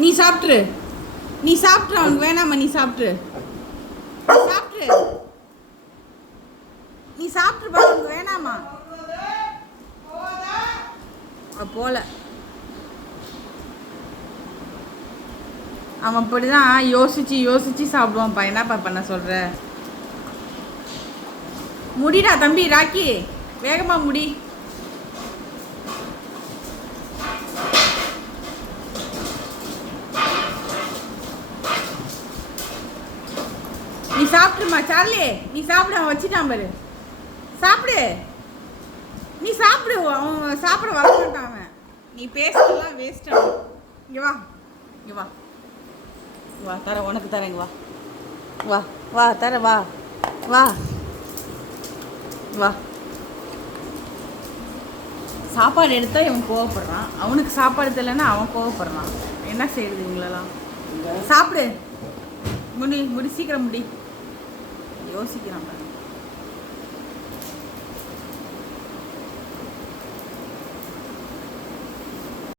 நீ சாப்பிட்ரு, நீ சாப்பிட்ரு, அவனுக்கு வேணாமா, நீ சாப்பிட்ரு, சாப்பிட்ரு, நீ சாப்பிட்ருப்பா, அவனுக்கு வேணாமா. போல அவன் அப்படிதான் யோசிச்சு யோசிச்சு சாப்பிடுவான்ப்பா. என்னப்பா பண்ண சொல்ற? முடிடா தம்பி ராக்கி, வேகமா முடி. நீ சாப்பிட்டுமா சார்லி, நீ சாப்பிடு, அவன் வச்சுட்டான் பாரு. சாப்பிடு, நீ சாப்பிடு, அவன் சாப்பிட வரமாட்டான் அவன். நீ பேசலாம் வேஸ்ட் ஆகும். இங்க வா, இங்க வா, வா தரேன், உனக்கு தரேன், இங்க வா, வா வா தரேன், வா வா வா. சாப்பாடு எடுத்தா இவன் கோவப்படுறான், அவனுக்கு சாப்பாடு தெரியலன்னா அவன் கோவப்படுறான். என்ன செய்யுது இவங்களெல்லாம்? சாப்பிடு, முடி முடி, சீக்கிரம் முடி. யோசிக்கிறான்.